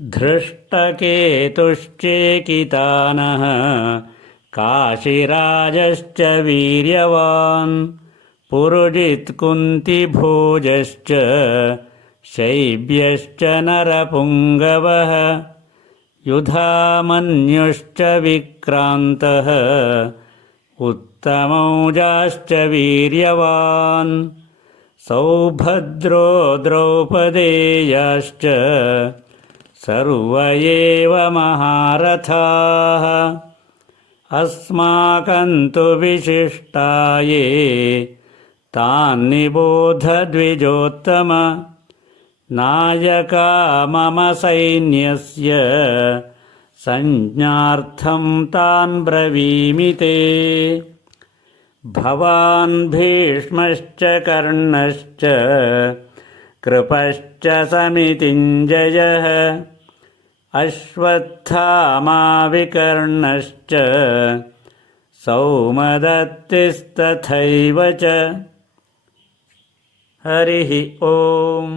धृष्टकेतुश्चेकितानः काशिराजश्च वीर्यवान् पुरुजित्कुन्तिभोजश्च शैब्यश्च नरपुङ्गवः युधामन्युश्च विक्रान्तः उत्तमौजाश्च वीर्यवान् सौभद्रो द्रौपदेयाश्च सर्व एव महारथाः अस्माकं तु विशिष्टाये तान्निबोधद्विजोत्तम नायका मम सैन्यस्य संज्ञार्थं तान् ब्रवीमि ते। भवान् भीष्मश्च कर्णश्च कृपश्च समितिञ्जयः अश्वत्थामाविकर्णश्च सौमदत्तिस्तथैव च। हरिः ओम्